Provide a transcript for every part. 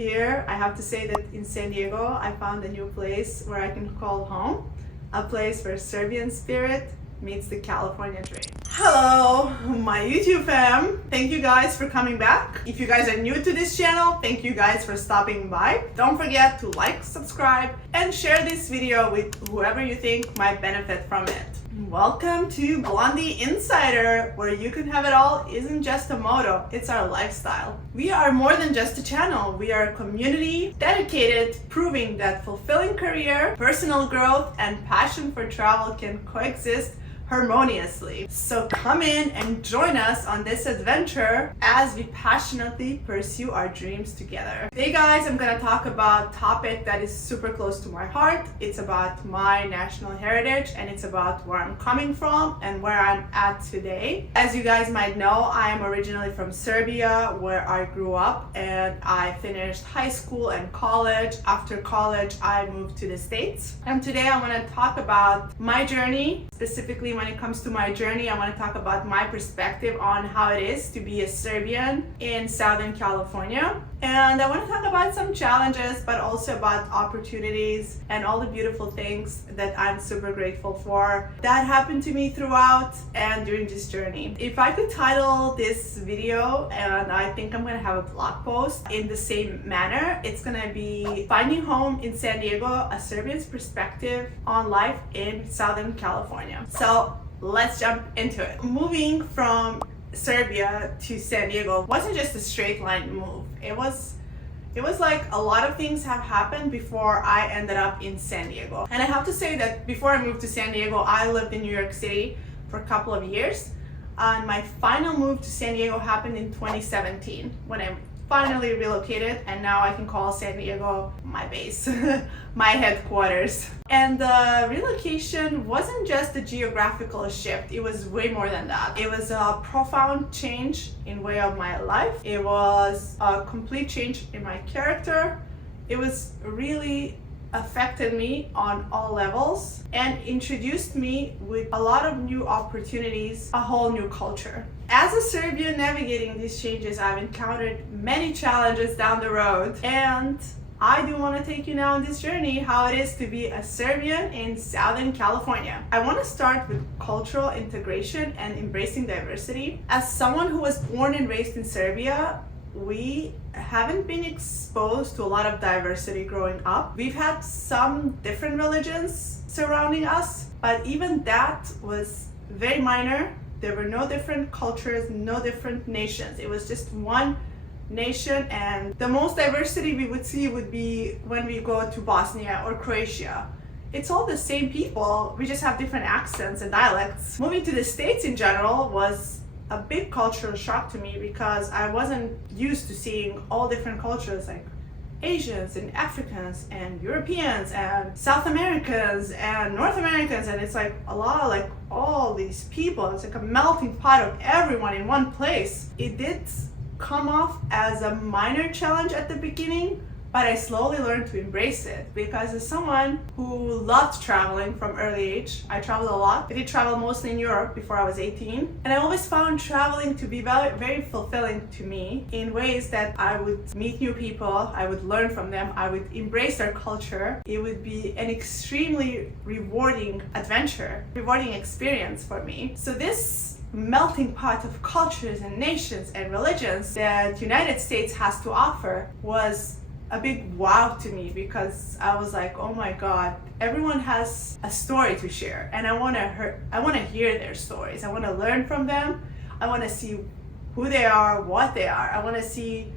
Here, I have to say that in San Diego, I found a new place where I can call home, a place where Serbian spirit meets the Californian dream. Hello, my YouTube fam. Thank you guys for coming back. If you guys are new to this channel, thank you guys for stopping by. Don't forget to like, subscribe, and share this video with whoever you think might benefit from it. Welcome to Blondie Insider, where you can have it all isn't just a motto, it's our lifestyle. We are more than just a channel. We are a community dedicated to proving that fulfilling career, personal growth, and passion for travel can coexist harmoniously. So come in and join us on this adventure as we passionately pursue our dreams together. Today guys, I'm gonna talk about a topic that is super close to my heart. It's about my national heritage and it's about where I'm coming from and where I'm at today. As you guys might know, I am originally from Serbia, where I grew up, and I finished high school and college. After college, I moved to the States. And today I wanna talk about my journey. Specifically, when it comes to my journey, I want to talk about my perspective on how it is to be a Serbian in Southern California. And I want to talk about some challenges, but also about opportunities and all the beautiful things that I'm super grateful for that happened to me throughout and during this journey. If I could title this video, and I think I'm going to have a blog post in the same manner, it's going to be Finding Home in San Diego, a Serbian's perspective on life in Southern California. So let's jump into it. Moving from Serbia to San Diego wasn't just a straight line move. It was like a lot of things have happened before I ended up in San Diego. And I have to say that before I moved to San Diego, I lived in New York City for a couple of years. And my final move to San Diego happened in 2017 when I finally relocated, and now I can call San Diego my base, my headquarters. And the relocation wasn't just a geographical shift, it was way more than that. It was a profound change in way of my life. It was a complete change in my character. It was really affected me on all levels and introduced me with a lot of new opportunities, a whole new culture. As a Serbian navigating these changes, I've encountered many challenges down the road, and I do want to take you now on this journey, how it is to be a Serbian in Southern California. I want to start with cultural integration and embracing diversity. As someone who was born and raised in Serbia, we haven't been exposed to a lot of diversity growing up. We've had some different religions surrounding us, but even that was very minor. There were no different cultures, no different nations. It was just one nation, and the most diversity we would see would be when we go to Bosnia or Croatia. It's all the same people, we just have different accents and dialects. Moving to the States in general was a big cultural shock to me because I wasn't used to seeing all different cultures, like Asians and Africans and Europeans and South Americans and North Americans, and it's like a lot of like all these people. It's like a melting pot of everyone in one place. It did come off as a minor challenge at the beginning, but I slowly learned to embrace it because as someone who loved traveling from early age, I traveled a lot. I did travel mostly in Europe before I was 18, and I always found traveling to be very, very fulfilling to me in ways that I would meet new people, I would learn from them, I would embrace their culture. It would be an extremely rewarding adventure, rewarding experience for me. So this melting pot of cultures and nations and religions that United States has to offer was a big wow to me, because I was like, oh my god, everyone has a story to share, and I want to hear their stories. I want to learn from them. I want to see who they are, what they are. I want to see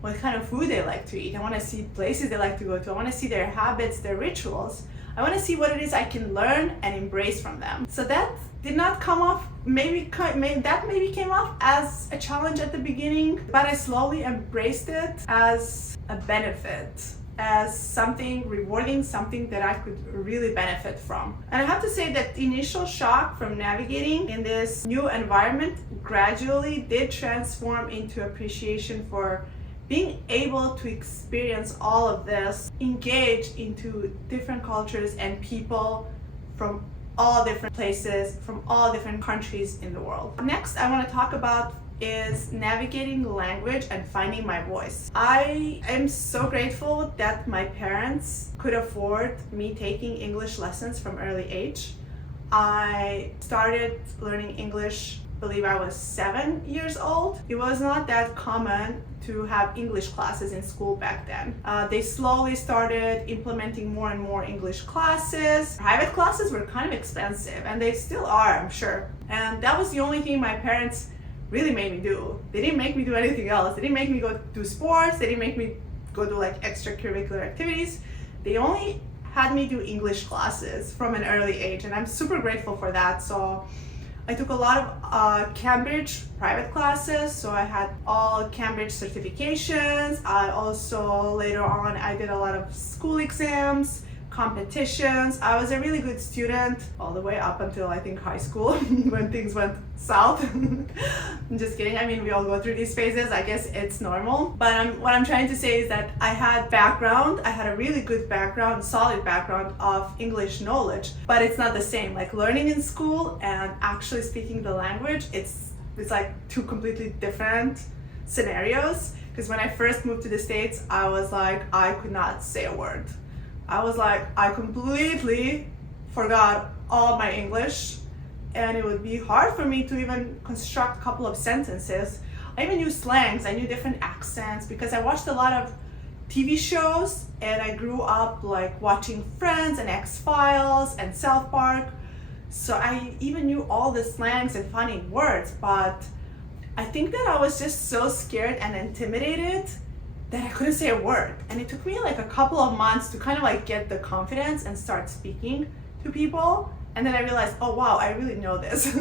what kind of food they like to eat. I want to see places they like to go to. I want to see their habits, their rituals. I want to see what it is I can learn and embrace from them. So that did not come off, maybe came off as a challenge at the beginning, but I slowly embraced it as a benefit, as something rewarding, something that I could really benefit from. And I have to say that the initial shock from navigating in this new environment gradually did transform into appreciation for being able to experience all of this, engage into different cultures and people from all different places, from all different countries in the world. Next, I want to talk about is navigating language and finding my voice. I am so grateful that my parents could afford me taking English lessons from early age. I started learning English, I believe I was 7 years old. It was not that common to have English classes in school back then. They slowly started implementing more and more English classes. Private classes were kind of expensive, and they still are, I'm sure. And that was the only thing my parents really made me do. They didn't make me do anything else. They didn't make me go do sports. They didn't make me go do like extracurricular activities. They only had me do English classes from an early age, and I'm super grateful for that. So I took a lot of Cambridge private classes, so I had all Cambridge certifications. I also, later on, I did a lot of school exams, competitions. I was a really good student all the way up until I think high school when things went south. I'm just kidding. I mean, we all go through these phases. I guess it's normal. But what I'm trying to say is that I had background. I had a really good background, solid background of English knowledge. But it's not the same. Like learning in school and actually speaking the language, it's like two completely different scenarios. Because when I first moved to the States, I was like, I could not say a word. I was like, I completely forgot all my English, and it would be hard for me to even construct a couple of sentences. I even knew slangs, I knew different accents because I watched a lot of TV shows, and I grew up like watching Friends and X-Files and South Park. So I even knew all the slangs and funny words, but I think that I was just so scared and intimidated that I couldn't say a word. And it took me like a couple of months to kind of like get the confidence and start speaking to people. And then I realized, oh wow, I really know this.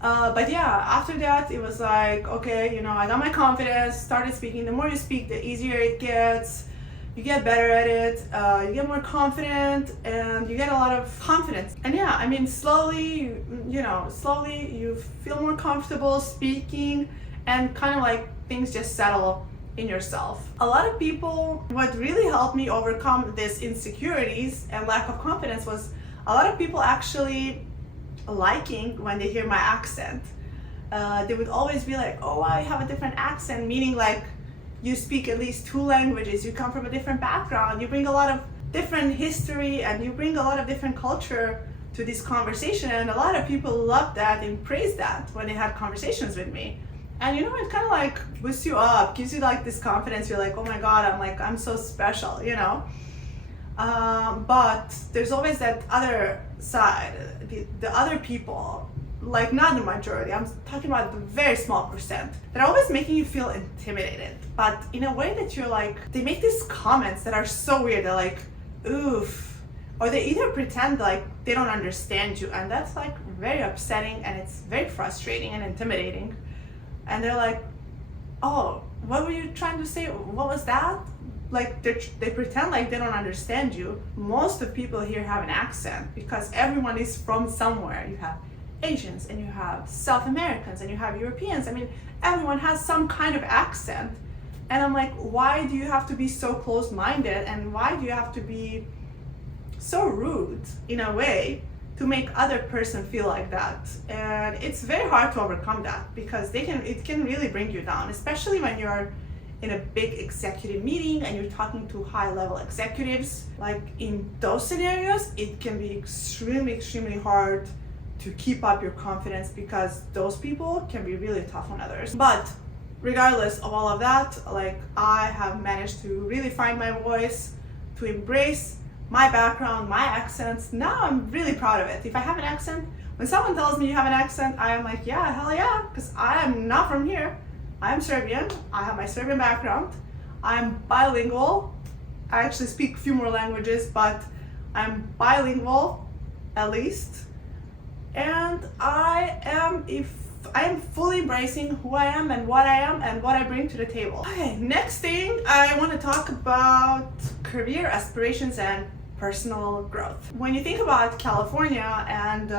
But yeah, after that, it was like, okay, you know, I got my confidence, started speaking. The more you speak, the easier it gets. You get better at it, you get more confident, and you get a lot of confidence. And yeah, I mean, slowly you feel more comfortable speaking, and kind of like things just settle in yourself. A lot of people, what really helped me overcome these insecurities and lack of confidence was a lot of people actually liking when they hear my accent. They would always be like, oh, I have a different accent, meaning like you speak at least 2 languages, you come from a different background, you bring a lot of different history, and you bring a lot of different culture to this conversation. And a lot of people loved that and praised that when they had conversations with me. And you know, it kind of like boosts you up, gives you like this confidence. You're like, oh my God, I'm so special, you know? But there's always that other side, the other people, like not the majority, I'm talking about the very small percent, that are always making you feel intimidated, but in a way that you're like, they make these comments that are so weird. They're like, oof, or they either pretend like they don't understand you, and that's like very upsetting, and it's very frustrating and intimidating. And they're like, oh, what were you trying to say? What was that? Like they pretend like they don't understand you. Most of the people here have an accent because everyone is from somewhere. You have Asians, and you have South Americans, and you have Europeans. I mean, everyone has some kind of accent. And I'm like, why do you have to be so close-minded, and why do you have to be so rude in a way to make other person feel like that? And it's very hard to overcome that because it can really bring you down, especially when you're in a big executive meeting and you're talking to high-level executives. Like in those scenarios, it can be extremely hard to keep up your confidence because those people can be really tough on others. But regardless of all of that, like I have managed to really find my voice, to embrace my background, my accents. Now I'm really proud of it. If I have an accent, when someone tells me you have an accent, I am like, yeah, hell yeah, because I am not from here. I am Serbian. I have my Serbian background. I'm bilingual. I actually speak a few more languages, but I'm bilingual at least. And I am fully embracing who I am and what I bring to the table. Okay, next thing I want to talk about career aspirations and personal growth. When you think about California and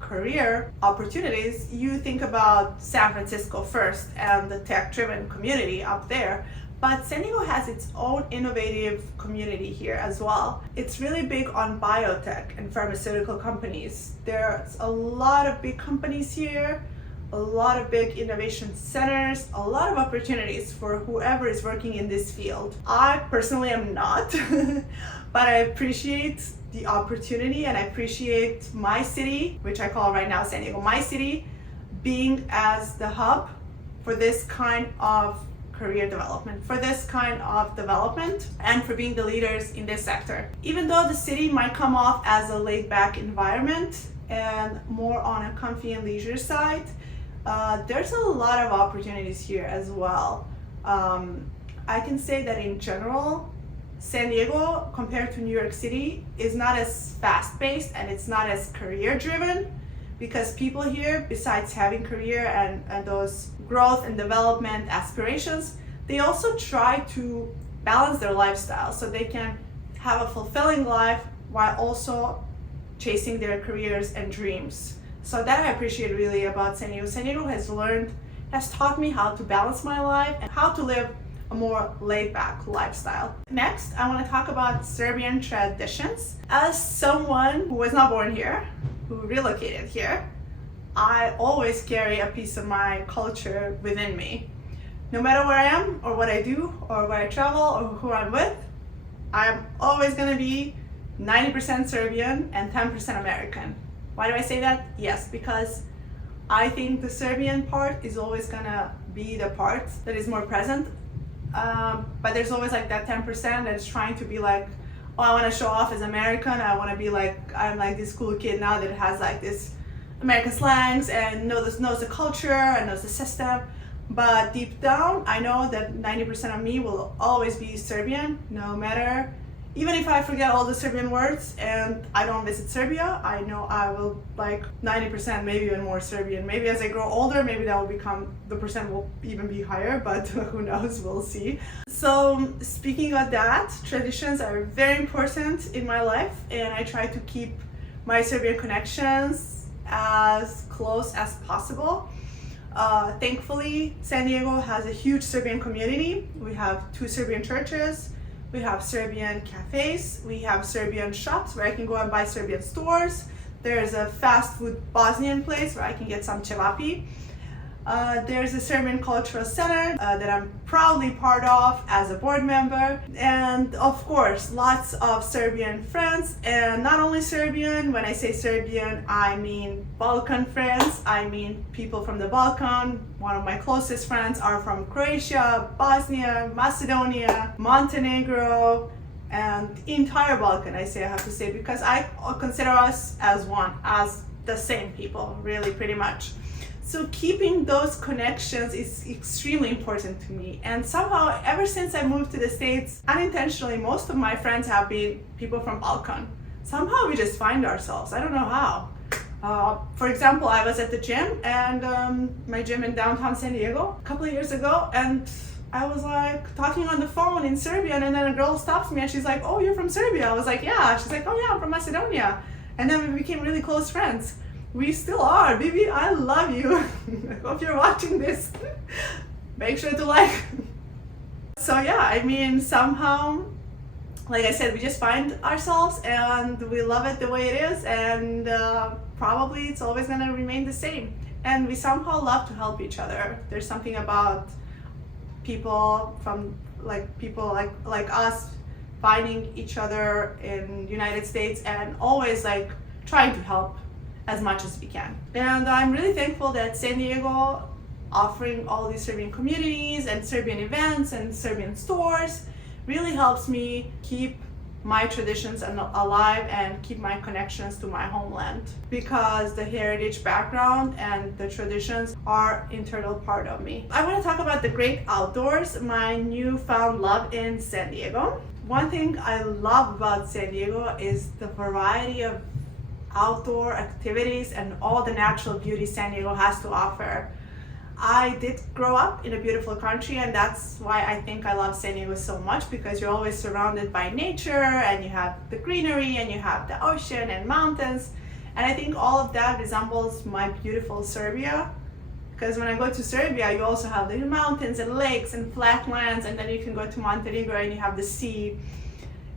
career opportunities, you think about San Francisco first and the tech-driven community up there. But San Diego has its own innovative community here as well. It's really big on biotech and pharmaceutical companies. There's a lot of big companies here. a lot of big innovation centers, a lot of opportunities for whoever is working in this field. I personally am not, but I appreciate the opportunity and I appreciate my city, which I call right now San Diego, my city, being as the hub for this kind of career development, for this kind of development, and for being the leaders in this sector. Even though the city might come off as a laid-back environment and more on a comfy and leisure side, there's a lot of opportunities here as well. I can say that in general, San Diego, compared to New York City, is not as fast-paced and it's not as career-driven, because people here, besides having career and those growth and development aspirations, they also try to balance their lifestyle so they can have a fulfilling life while also chasing their careers and dreams. So that I appreciate really about San Diego. San Diego has taught me how to balance my life and how to live a more laid-back lifestyle. Next, I want to talk about Serbian traditions. As someone who was not born here, who relocated here, I always carry a piece of my culture within me. No matter where I am or what I do or where I travel or who I'm with, I'm always going to be 90% Serbian and 10% American. Why do I say that? Yes, because I think the Serbian part is always going to be the part that is more present. But there's always like that 10% that's trying to be like, oh, I want to show off as American. I want to be like, I'm like this cool kid now that has like this American slangs and knows the culture and knows the system. But deep down, I know that 90% of me will always be Serbian, no matter, even if I forget all the Serbian words and I don't visit Serbia, I know I will like 90%, maybe even more Serbian. Maybe as I grow older, maybe that will become, the percent will even be higher, but who knows, we'll see. So speaking of that, traditions are very important in my life and I try to keep my Serbian connections as close as possible. Thankfully, San Diego has a huge Serbian community. We have 2 Serbian churches, we have Serbian cafes, we have Serbian shops where I can go and buy Serbian stores. There's a fast food Bosnian place where I can get some cevapi. There's a Serbian cultural center that I'm proudly part of as a board member. And of course, lots of Serbian friends, and not only Serbian. When I say Serbian, I mean Balkan friends. I mean people from the Balkan. One of my closest friends are from Croatia, Bosnia, Macedonia, Montenegro, and the entire Balkan, I have to say, because I consider us as one, as the same people, really, pretty much. So keeping those connections is extremely important to me. And somehow, ever since I moved to the States, unintentionally, most of my friends have been people from Balkan. Somehow we just find ourselves. I don't know how. For example, I was at the gym, and my gym in downtown San Diego a couple of years ago, and I was like talking on the phone in Serbian, and then a girl stops me and she's like, "Oh, you're from Serbia?" I was like, "Yeah." She's like, "Oh yeah, I'm from Macedonia." And then we became really close friends. We still are, baby. I love you. I hope you're watching this. Make sure to like. So yeah, I mean, somehow, like I said, we just find ourselves and we love it the way it is, and probably it's always gonna remain the same. And we somehow love to help each other. There's something about people like us finding each other in the United States and always like trying to help as much as we can. And I'm really thankful that San Diego offering all these Serbian communities and Serbian events and Serbian stores really helps me keep my traditions alive and keep my connections to my homeland, because the heritage background and the traditions are an integral part of me. I want to talk about the great outdoors, my newfound love in San Diego. One thing I love about San Diego is the variety of outdoor activities and all the natural beauty San Diego has to offer. I did grow up in a beautiful country, and that's why I think I love San Diego so much, because you're always surrounded by nature and you have the greenery and you have the ocean and mountains, and I think all of that resembles my beautiful Serbia, because when I go to Serbia you also have the mountains and lakes and flatlands, and then you can go to Montenegro and you have the sea.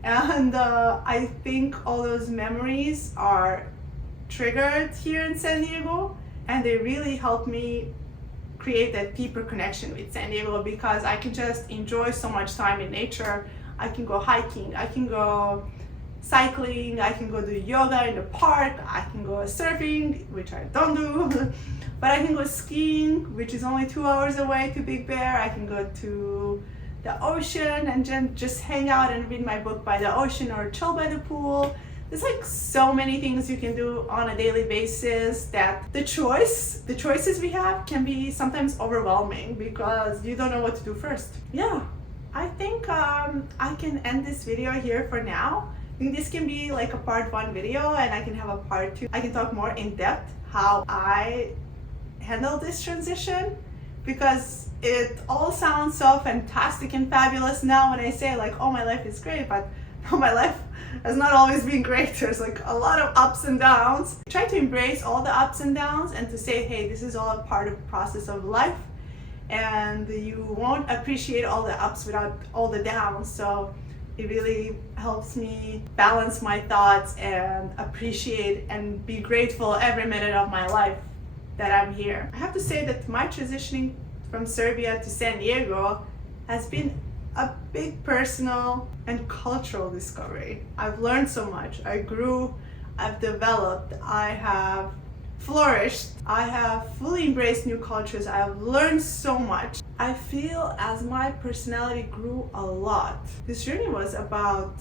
And I think all those memories are triggered here in San Diego, and they really helped me create that deeper connection with San Diego, because I can just enjoy so much time in nature. I can go hiking, I can go cycling, I can go do yoga in the park, I can go surfing, which I don't do, but I can go skiing, which is only 2 hours away to Big Bear. I can go to the ocean and then just hang out and read my book by the ocean or chill by the pool. There's like so many things you can do on a daily basis that the choices we have can be sometimes overwhelming because you don't know what to do first. Yeah, I think I can end this video here for now. I think this can be like a part 1 video, and I can have a part 2. I can talk more in depth how I handle this transition, because it all sounds so fantastic and fabulous now when I say like, oh, my life is great, but no, my life has not always been great. There's like a lot of ups and downs. I try to embrace all the ups and downs and to say, hey, this is all a part of the process of life, and you won't appreciate all the ups without all the downs. So it really helps me balance my thoughts and appreciate and be grateful every minute of my life that I'm here. I have to say that my transitioning from Serbia to San Diego has been a big personal and cultural discovery. I've learned so much. I grew, I've developed, I have flourished, I have fully embraced new cultures, I have learned so much. I feel as my personality grew a lot. This journey was about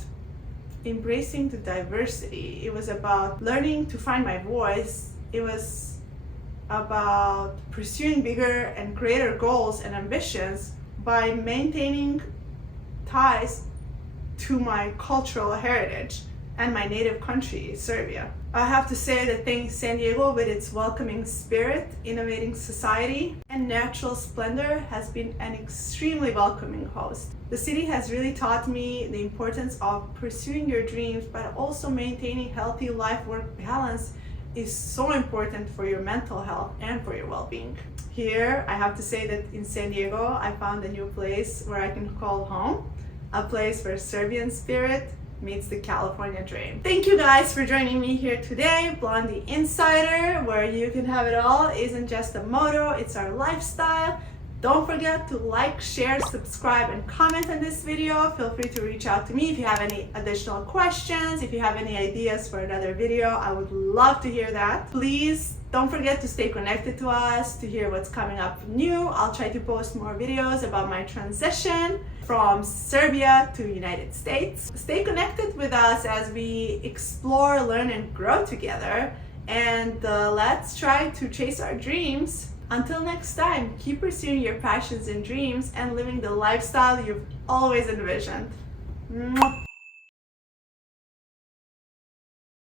embracing the diversity. It was about learning to find my voice. It was about pursuing bigger and greater goals and ambitions by maintaining ties to my cultural heritage and my native country, Serbia. I have to say that thanks San Diego, with its welcoming spirit, innovating society, and natural splendor, has been an extremely welcoming host. The city has really taught me the importance of pursuing your dreams, but also maintaining healthy life-work balance is so important for your mental health and for your well-being. Here, I have to say that in San Diego, I found a new place where I can call home, a place where Serbian spirit meets the California dream. Thank you guys for joining me here today. Blondie Insider, where you can have it all, isn't just a motto, it's our lifestyle. Don't forget to like, share, subscribe, and comment on this video. Feel free to reach out to me if you have any additional questions, if you have any ideas for another video. I would love to hear that. Please don't forget to stay connected to us to hear what's coming up new. I'll try to post more videos about my transition from Serbia to United States. Stay connected with us as we explore, learn, and grow together. And let's try to chase our dreams. Until next time, keep pursuing your passions and dreams and living the lifestyle you've always envisioned. Mwah.